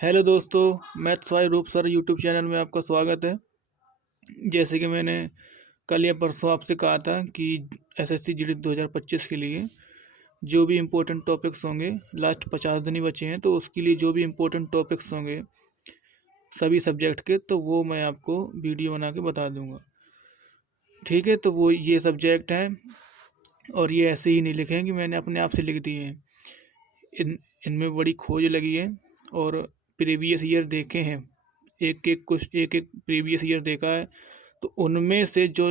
Hello दोस्तों, math स्वाई रूप sir YouTube channel में आपका स्वागत है। जैसे कि मैंने कल या परसों आपसे कहा था कि एसएससी जीडी 2025 के लिए जो भी इम्पोर्टेंट टॉपिक्स होंगे, लास्ट 50 दिन ही बचे हैं, तो उसके लिए जो भी इम्पोर्टेंट टॉपिक्स होंगे सभी सब्जेक्ट के, तो वो मैं आपको वीडियो बना के बता दूंगा। ठीक है, तो वो ये सब्जेक्ट हैं और ये ऐसे ही नहीं लिखे हैं कि मैंने अपने आप से लिख दिए हैं। इनमें बड़ी खोज लगी है और प्रीवियस ईयर देखे हैं, एक एक प्रीवियस ईयर देखा है, तो उनमें से जो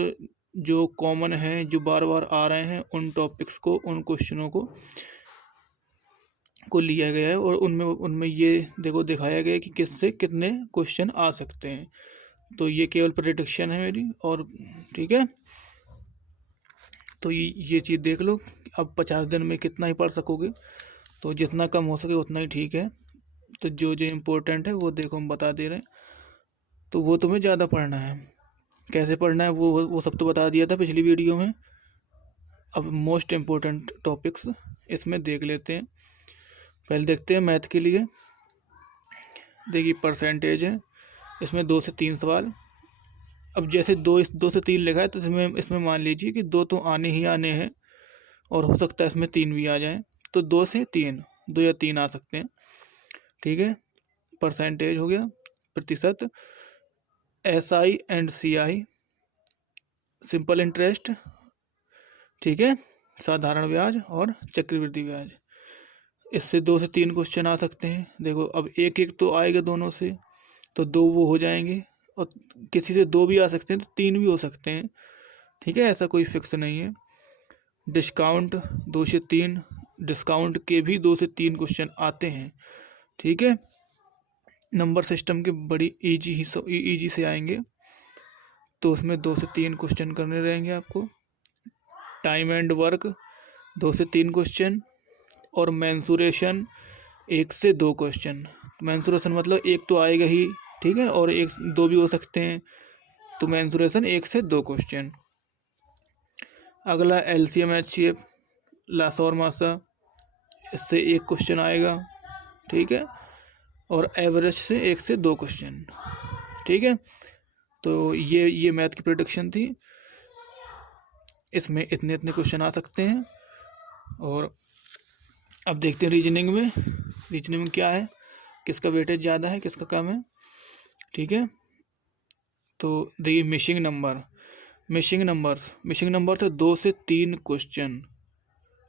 जो कॉमन है, जो बार बार आ रहे हैं, उन टॉपिक्स को, उन क्वेश्चनों को लिया गया है और उनमें उनमें ये देखो दिखाया गया है कि किससे कितने क्वेश्चन आ सकते हैं। तो ये केवल प्रेडिक्शन है मेरी, और ठीक है, तो ये चीज़ देख लो। अब 50 दिन में कितना ही पढ़ सकोगे, तो जितना कम हो सके उतना ही ठीक है। तो जो जो इम्पोर्टेंट है वो देखो हम बता दे रहे हैं, तो वो तुम्हें ज़्यादा पढ़ना है। कैसे पढ़ना है वो सब तो बता दिया था पिछली वीडियो में। अब मोस्ट इम्पोर्टेंट टॉपिक्स इसमें देख लेते हैं। पहले देखते हैं मैथ के लिए। देखिए परसेंटेज है, इसमें 2 से 3 सवाल। अब जैसे 2 से 3 लिखा है, तो इसमें इसमें मान लीजिए कि 2 तो आने ही आने हैं और हो सकता है इसमें 3 भी आ जाएं, तो 2 से 3, 2 या 3 आ सकते हैं। ठीक है, परसेंटेज हो गया, प्रतिशत। SI and CI, simple interest, ठीक है, साधारण ब्याज और चक्रवृद्धि ब्याज। इससे 2 से 3 क्वेश्चन आ सकते हैं। देखो अब एक एक तो आएगा दोनों से, तो 2 वो हो जाएंगे, और किसी से 2 भी आ सकते हैं, तो 3 भी हो सकते हैं। ठीक है, ऐसा कोई फिक्स नहीं है। डिस्काउंट 2 से 3, डिस्काउंट के भी 2 से 3 क्वेश्चन आते हैं। ठीक है, नंबर सिस्टम के बड़ी इजी से आएंगे, तो उसमें 2 से 3 क्वेश्चन करने रहेंगे आपको। टाइम एंड वर्क 2 से 3 क्वेश्चन, और मैंसुरेशन 1 से 2 क्वेश्चन। मैंसुरेशन मतलब एक तो आएगा ही, ठीक है, और एक 2 भी हो सकते हैं, तो मैंसुरेशन 1 से 2 क्वेश्चन। अगला LCM HCF, लासा और मासा, इससे 1 क्वेश्चन आएगा। ठीक है, और एवरेज से 1 से 2 क्वेश्चन। ठीक है, तो ये मैथ की प्रोडक्शन थी। इसमें इतने इतने क्वेश्चन आ सकते हैं। और अब देखते हैं रीजनिंग में। रीजनिंग में क्या है, किसका वेटेज ज़्यादा है, किसका कम है। ठीक है, तो देखिए मिसिंग नंबर से 2 से 3 क्वेश्चन।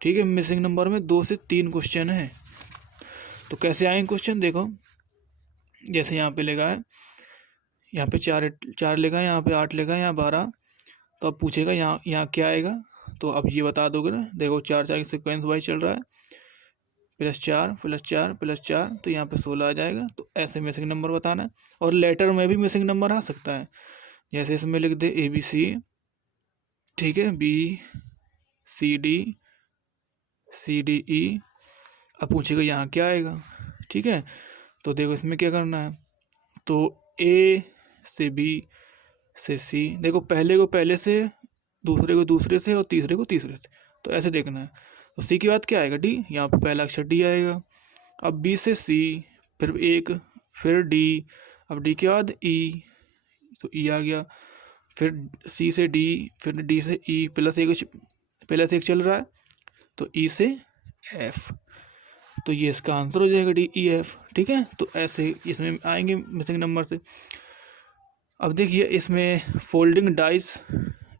ठीक है, मिसिंग नंबर में 2 से 3 क्वेश्चन है। तो कैसे आएंगे क्वेश्चन, देखो जैसे यहाँ पे लिखा है, यहाँ पे 4 लिखा है, यहाँ पे 8 लिखा है, यहाँ 12। तो अब पूछेगा यहाँ यहाँ क्या आएगा, तो अब ये बता दोगे ना। देखो 4 4 की सिक्वेंस वाइज चल रहा है, +4 +4 +4, तो यहाँ पे 16 आ जाएगा। तो ऐसे मिसिंग नंबर बताना है। और लेटर में भी मिसिंग नंबर आ सकता है, जैसे इसमें लिख दे ABC, ठीक है, BCD CDE। अब पूछेगा यहाँ क्या आएगा। ठीक है, तो देखो इसमें क्या करना है, तो A से B से C, देखो पहले को पहले से, दूसरे को दूसरे से, और तीसरे को तीसरे से, तो ऐसे देखना है। तो C के बाद क्या आएगा, D, यहाँ पे पहला अक्षर D आएगा। अब B से C, फिर 1, फिर D, अब D के बाद E, तो E आ गया। फिर C से D, फिर D से E, प्लस 1 चल रहा है, तो E से F। तो ये इसका आंसर हो जाएगा DEF। ठीक है, तो ऐसे इसमें आएंगे मिसिंग नंबर से। अब देखिए इसमें फोल्डिंग डाइस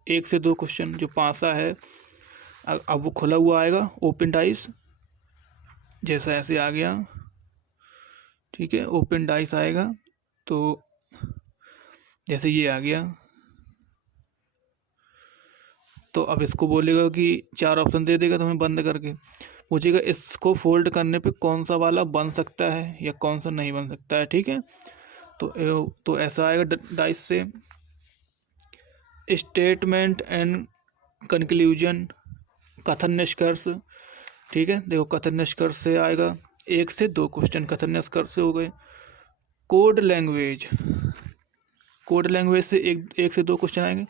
1 से 2 क्वेश्चन, जो पासा है, अब वो खुला हुआ आएगा, ओपन डाइस, जैसा ऐसे आ गया। ठीक है, ओपन डाइस आएगा, तो जैसे ये आ गया, तो अब इसको बोलेगा कि 4 ऑप्शन दे देगा तुम्हें बंद करके। पूछेगा इसको फोल्ड करने पे कौन सा वाला बन सकता है या कौन सा नहीं बन सकता है। ठीक है, तो ऐसा आएगा डाइस से। स्टेटमेंट एंड कंक्लूजन, कथन निष्कर्ष। ठीक है, देखो कथन निष्कर्ष से आएगा, 1 से 2 क्वेश्चन कथन निष्कर्ष से हो गए। कोड लैंग्वेज से एक से 2 क्वेश्चन आएंगे।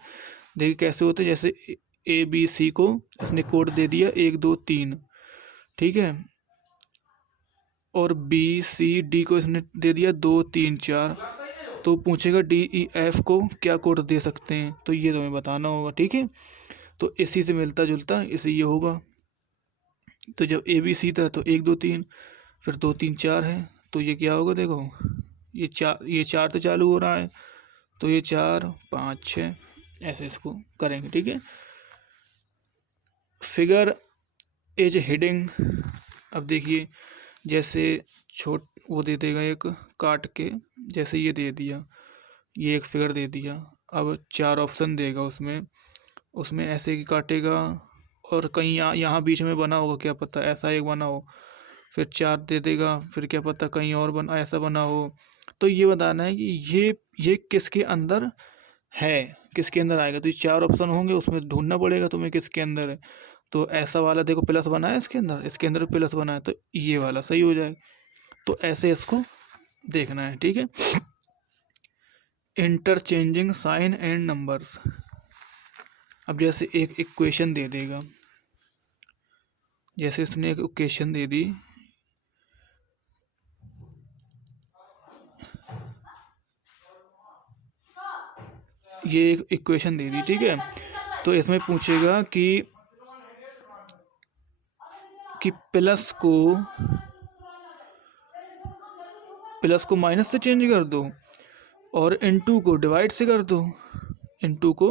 देखिए कैसे होते हैं, जैसे ABC को इसने कोड दे दिया 1 2 3। ठीक है, और बी सी डी को इसने दे दिया 2 3 4, तो पूछेगा डी ई एफ को क्या कोड दे सकते हैं, तो ये तुम्हें बताना होगा। ठीक है, तो इसी से मिलता जुलता इसे ये होगा। तो जब ए बी सी था तो 1 2 3, फिर 2 3 4 है, तो ये क्या होगा देखो, ये चार से चालू हो रहा है, तो ये 4 5 6 ऐसे इसको करेंगे। ठीक है, फिगर एज हेडिंग। अब देखिए, जैसे वो दे देगा एक काट के, जैसे ये दे दिया, ये एक फिगर दे दिया, अब 4 ऑप्शन देगा उसमें ऐसे ही काटेगा, और कहीं यहाँ बीच में बना होगा, क्या पता ऐसा एक बना हो, फिर 4 दे देगा, फिर क्या पता कहीं और ऐसा बना हो। तो ये बताना है कि ये किसके अंदर है, किसके अंदर आएगा। तो ये 4 ऑप्शन होंगे, उसमें ढूंढना पड़ेगा तुम्हें किसके अंदर है। तो ऐसा वाला देखो प्लस बना है इसके अंदर प्लस बना है, तो ये वाला सही हो जाए। तो ऐसे इसको देखना है। ठीक है, इंटरचेंजिंग साइन एंड नंबर्स। अब जैसे एक इक्वेशन दे देगा, जैसे उसने एक इक्वेशन दे दी, ये एक इक्वेशन दे दी। ठीक है, तो इसमें पूछेगा कि प्लस को माइनस से चेंज कर दो, और इनटू को डिवाइड से कर दो, इनटू को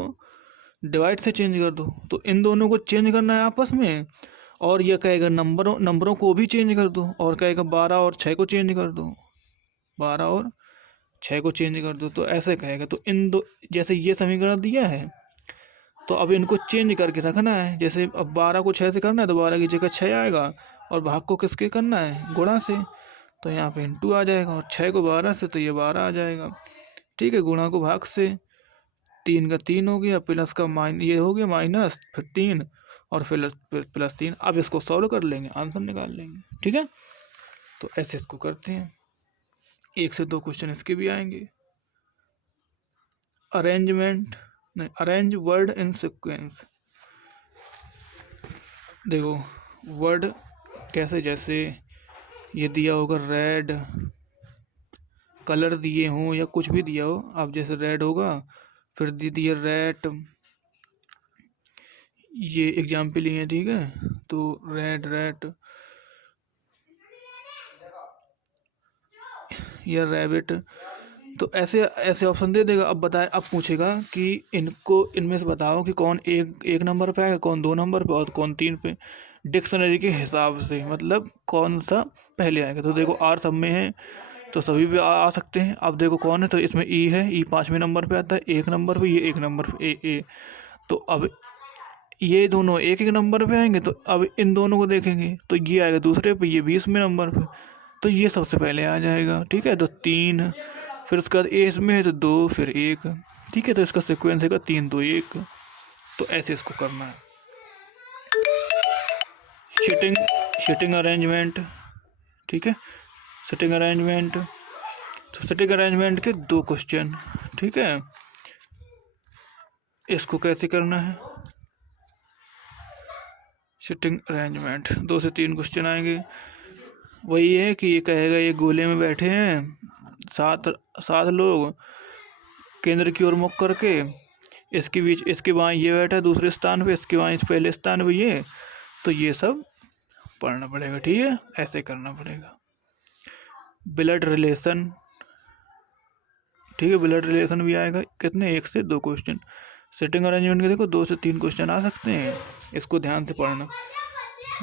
डिवाइड से चेंज कर दो। तो इन दोनों को चेंज करना है आपस में, और यह कहेगा नंबरों को भी चेंज कर दो, और कहेगा 12 और 6 को चेंज कर दो, 12 और 6 को चेंज कर दो, तो ऐसे कहेगा। तो इन दो, जैसे ये समीकरण दिया है, तो अब इनको चेंज करके रखना है। जैसे अब 12 को 6 से करना है, तो 12 की जगह 6 आएगा, और भाग को किसके करना है, गुणा से, तो यहाँ पे इंटू आ जाएगा, और 6 को 12 से, तो ये 12 आ जाएगा। ठीक है, गुणा को भाग से, 3 का 3 हो गया, प्लस का ये हो गया माइनस, फिर 3 और फिर प्लस 3। अब इसको सॉल्व कर लेंगे, आंसर निकाल लेंगे। ठीक है, तो ऐसे इसको करते हैं। 1 से 2 क्वेश्चन इसके भी आएंगे। Arrange word in sequence. देखो वर्ड कैसे, जैसे ये दिया होगा रेड, कलर दिए हों या कुछ भी दिया हो, अब जैसे रेड होगा, फिर दे दिया रेड, ये एग्जाम्पल ही है। ठीक है, तो रेड या रैबिट, तो ऐसे ऑप्शन दे देगा। अब पूछेगा कि इनमें से बताओ कि कौन एक नंबर पे आएगा, कौन 2 नंबर पे, और कौन 3 पे, डिक्शनरी के हिसाब से, मतलब कौन सा पहले आएगा। तो देखो आर सब में है, तो सभी पे आ सकते हैं। अब देखो कौन है, तो इसमें ई है, ई 5वें नंबर पे आता है, 1 नंबर पे, ये 1 नंबर पे ए। तो अब ये दोनों 1 नंबर पे आएंगे, तो अब इन दोनों को देखेंगे, तो ये आएगा दूसरे पे, ये 20वें नंबर पे, तो ये सबसे पहले आ जाएगा। ठीक है, तो 3, फिर उसके बाद ए इसमें है तो 2, फिर 1। ठीक है, तो इसका सीक्वेंस है 3 2 1। तो ऐसे इसको करना है। Sitting arrangement. ठीक है, सिटिंग अरेंजमेंट, तो सिटिंग अरेंजमेंट के 2 क्वेश्चन। ठीक है, इसको कैसे करना है, सिटिंग अरेंजमेंट 2 से 3 क्वेश्चन आएंगे। वही है कि ये कहेगा ये गोले में बैठे हैं 7 लोग, केंद्र की ओर मुख करके, इसके वहाँ ये बैठा है दूसरे स्थान पे, इसके वहाँ इस पहले स्थान पे ये, तो ये सब पढ़ना पड़ेगा। ठीक है, ऐसे करना पड़ेगा। Blood relation. ठीक है, ब्लड रिलेशन भी आएगा, कितने 1 से 2 क्वेश्चन। सिटिंग अरेंजमेंट के देखो 2 से 3 क्वेश्चन आ सकते हैं, इसको ध्यान से पढ़ना।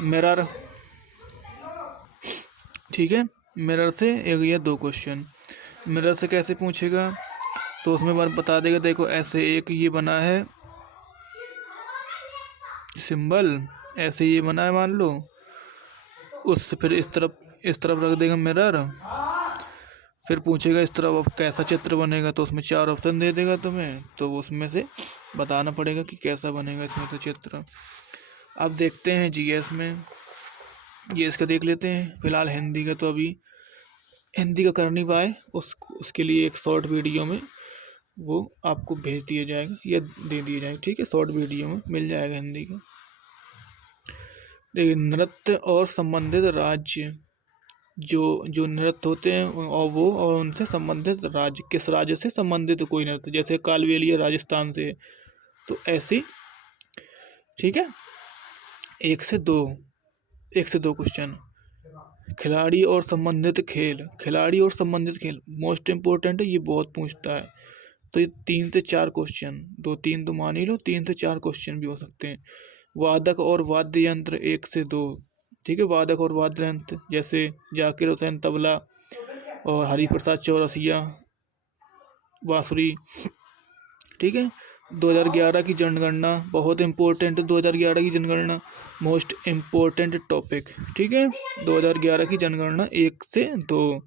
मिरर। ठीक है, मिरर से 1 या 2 क्वेश्चन। मिरर से कैसे पूछेगा, तो उसमें बार बता देगा, देखो ऐसे एक ये बना है सिंबल, ऐसे ये बना है मान लो, उससे फिर इस तरफ रख देगा मिरर, फिर पूछेगा इस तरफ अब कैसा चित्र बनेगा, तो उसमें 4 ऑप्शन दे देगा तुम्हें, तो उसमें से बताना पड़ेगा कि कैसा बनेगा इसमें तो चित्र। अब देखते हैं जीएस में, जीएस का देख लेते हैं। फिलहाल हिंदी का तो अभी हिंदी का कर नहीं पाए, उसके लिए एक शॉर्ट वीडियो में वो आपको भेज दिया जाएगा या दे दिया जाएगा। ठीक है, शॉर्ट वीडियो में मिल जाएगा हिंदी का। देखिए, नृत्य और संबंधित राज्य। जो जो नृत्य होते हैं और वो और उनसे संबंधित राज्य, किस राज्य से संबंधित कोई नृत्य, जैसे कालबेलिया राजस्थान से, तो ऐसी। ठीक है, एक से दो, एक से दो क्वेश्चन। खिलाड़ी और संबंधित खेल, खिलाड़ी और संबंधित खेल मोस्ट इम्पोर्टेंट है, ये बहुत पूछता है। तो ये 3 से 4 क्वेश्चन, 2-3 तो मान ही लो, 3 से 4 क्वेश्चन भी हो सकते हैं। वादक और वाद्य यंत्र 1 से 2। ठीक है, वादक और वाद्य यंत्र जैसे जाकिर हुसैन तबला और हरिप्रसाद चौरसिया बांसुरी। ठीक है, 2011 की जनगणना बहुत इम्पोर्टेंट, 2011 की जनगणना मोस्ट इम्पोर्टेंट टॉपिक। ठीक है, 2011 की जनगणना 1 से 2।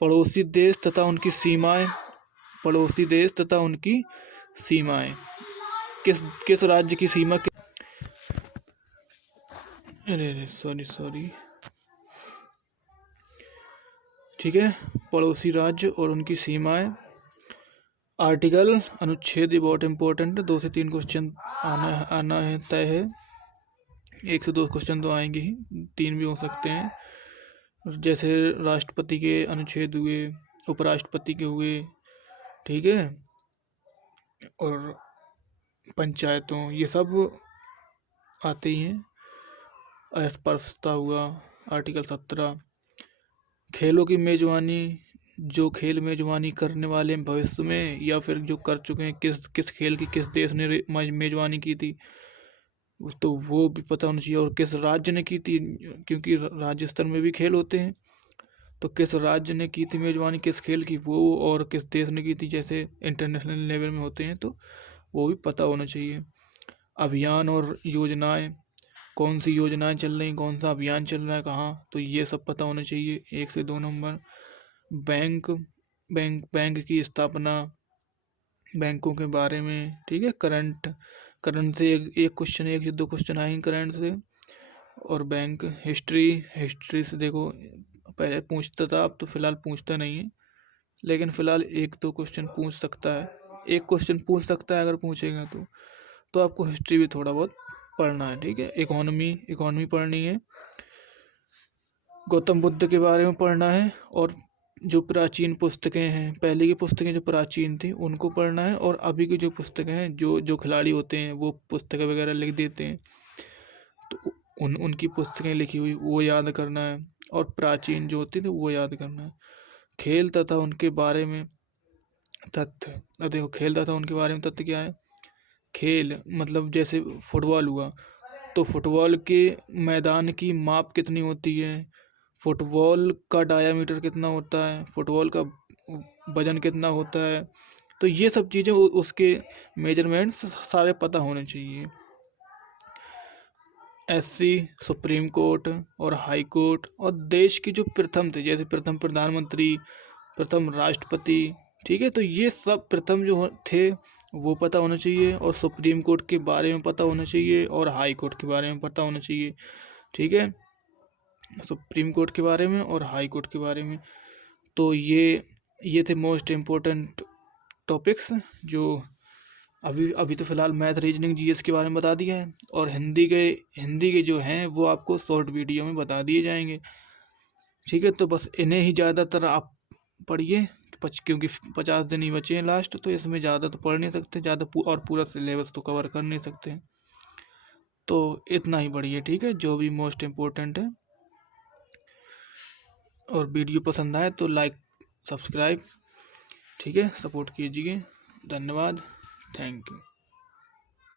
पड़ोसी देश तथा उनकी सीमाएं, पड़ोसी देश तथा उनकी सीमाएं, किस किस राज्य की सीमा अरे सॉरी। ठीक है, पड़ोसी राज्य और उनकी सीमाएं, आर्टिकल, अनुच्छेद, ये बहुत इंपॉर्टेंट है, 2 से 3 क्वेश्चन आना है, तय है। 1 से 2 क्वेश्चन तो आएंगे ही, 3 भी हो सकते हैं। जैसे राष्ट्रपति के अनुच्छेद हुए, उपराष्ट्रपति के हुए, ठीक है, और पंचायतों, ये सब आते ही हैं। अस्पृश्यता हुआ, आर्टिकल 17। खेलों की मेजबानी, जो खेल मेजबानी करने वाले हैं भविष्य में या फिर जो कर चुके हैं, किस किस खेल की किस देश ने मेजबानी की थी, तो वो भी पता होना चाहिए। और किस राज्य ने की थी, क्योंकि राज्य स्तर में भी खेल होते हैं, तो किस राज्य ने की थी मेजबानी किस खेल की, वो और किस देश ने की थी, जैसे इंटरनेशनल लेवल में होते हैं, तो वो भी पता होना चाहिए। अभियान और योजनाएं, कौन सी योजनाएं चल रही, कौन सा अभियान चल रहा है कहाँ, तो ये सब पता होना चाहिए। 1 से 2 नंबर। बैंक की स्थापना, बैंकों के बारे में। ठीक है, करंट से एक क्वेश्चन, 1 से 2 क्वेश्चन आएंगे करंट से। और बैंक हिस्ट्री से देखो, पहले पूछता था, अब तो फिलहाल पूछता नहीं है, लेकिन फिलहाल 1-2 क्वेश्चन पूछ सकता है, 1 क्वेश्चन पूछ सकता है अगर पूछेगा तो आपको हिस्ट्री भी थोड़ा बहुत पढ़ना है। ठीक है, इकोनॉमी पढ़नी है, गौतम बुद्ध के बारे में पढ़ना है, और जो प्राचीन पुस्तकें हैं, पहले की पुस्तकें जो प्राचीन थी उनको पढ़ना है, और अभी की जो पुस्तकें हैं, जो जो खिलाड़ी होते हैं वो पुस्तकें वगैरह लिख देते हैं, तो उनकी पुस्तकें लिखी हुई वो याद करना है, और प्राचीन जो होती थी वो याद करना है। खेल तथा उनके बारे में तथ्य, देखो खेल तथा उनके बारे में तथ्य क्या है। खेल मतलब जैसे फुटबॉल हुआ, तो फुटबॉल के मैदान की माप कितनी होती है, फुटबॉल का डायामीटर कितना होता है, फुटबॉल का वजन कितना होता है, तो ये सब चीज़ें उसके मेजरमेंट्स सारे पता होने चाहिए। एससी, सुप्रीम कोर्ट और हाई कोर्ट, और देश की जो प्रथम थे, जैसे प्रथम प्रधानमंत्री, प्रथम राष्ट्रपति। ठीक है, तो ये सब प्रथम जो थे वो पता होना चाहिए, और सुप्रीम कोर्ट के बारे में पता होना चाहिए, और हाई कोर्ट के बारे में पता होना चाहिए। ठीक है, सुप्रीम कोर्ट के बारे में और हाई कोर्ट के बारे में। तो ये थे मोस्ट इम्पोर्टेंट टॉपिक्स, जो अभी तो फिलहाल मैथ, रीजनिंग, जीएस के बारे में बता दिया है, और हिंदी के जो हैं वो आपको शॉर्ट वीडियो में बता दिए जाएंगे। ठीक है, तो बस इन्हें ही ज़्यादातर आप पढ़िए, क्योंकि 50 दिन ही बचे हैं लास्ट, तो इसमें ज़्यादा तो पढ़ नहीं सकते, ज़्यादा और पूरा सिलेबस तो कवर कर नहीं सकते, तो इतना ही पढ़िए। ठीक है, जो भी मोस्ट इम्पोर्टेंट है। और वीडियो पसंद आए तो लाइक, सब्सक्राइब, ठीक है, सपोर्ट कीजिए। धन्यवाद, थैंक यू।